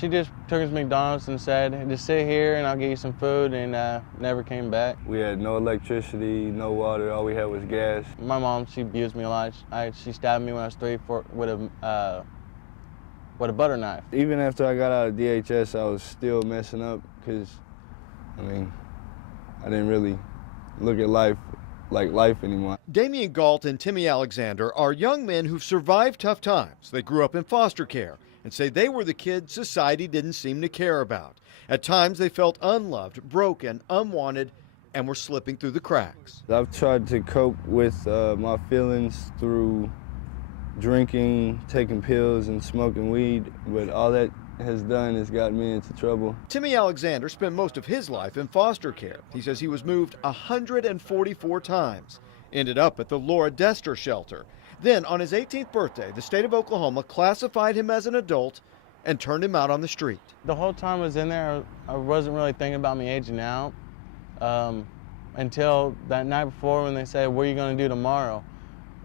She just took us to McDonald's and said, just sit here and I'll get you some food, and never came back. We had no electricity, no water, all we had was gas. My mom, she abused me a lot. She stabbed me when I was 3 with a butter knife. Even after I got out of DHS, I was still messing up because, I didn't really look at life like life anymore. Damian Galt and Timmy Alexander are young men who've survived tough times. They grew up in foster care and say they were the kids society didn't seem to care about. At times they felt unloved, broken, unwanted, and were slipping through the cracks. I've tried to cope with my feelings through drinking, taking pills, and smoking weed, but all that has done is got me into trouble. Timmy Alexander spent most of his life in foster care. He says he was moved 144 times, ended up at the Laura Dester shelter. Then, on his 18th birthday, the state of Oklahoma classified him as an adult and turned him out on the street. The whole time I was in there, I wasn't really thinking about me aging out until that night before when they said, "What are you going to do tomorrow?"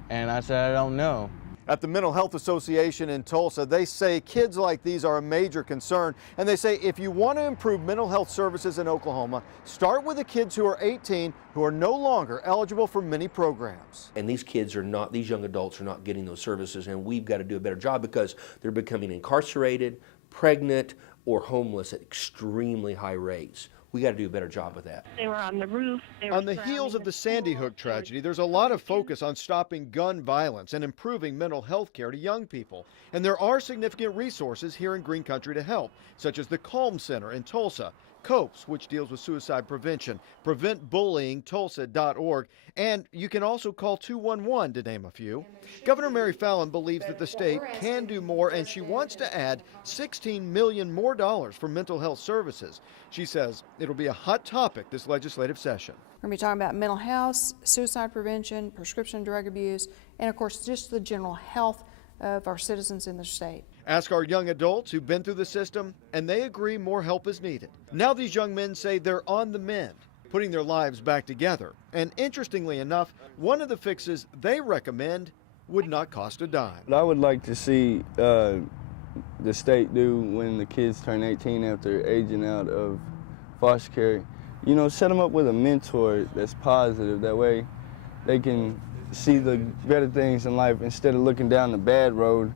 And I said, "I don't know." At the Mental Health Association in Tulsa, they say kids like these are a major concern, and they say if you want to improve mental health services in Oklahoma, start with the kids who are 18 who are no longer eligible for many programs. And these kids are not, these young adults are not getting those services, and we've got to do a better job because they're becoming incarcerated, pregnant, or homeless at extremely high rates. We got to do a better job with that. They were on the roof. On the heels of the Sandy Hook tragedy, there's a lot of focus on stopping gun violence and improving mental health care to young people. And there are significant resources here in Green Country to help, such as the Calm Center in Tulsa, COPES, which deals with suicide prevention, PreventBullyingTulsa.org, and you can also call 211 to name a few. Governor Mary Fallin believes that the state can do more, and she wants to add $16 million more for mental health services. She says it'll be a hot topic this legislative session. We're going to be talking about mental health, suicide prevention, prescription drug abuse, and of course just the general health of our citizens in the state. Ask our young adults who've been through the system, and they agree more help is needed. Now these young men say they're on the mend, putting their lives back together. And interestingly enough, one of the fixes they recommend would not cost a dime. What I would like to see the state do when the kids turn 18 after aging out of foster care, set them up with a mentor that's positive. That way they can see the better things in life instead of looking down the bad road.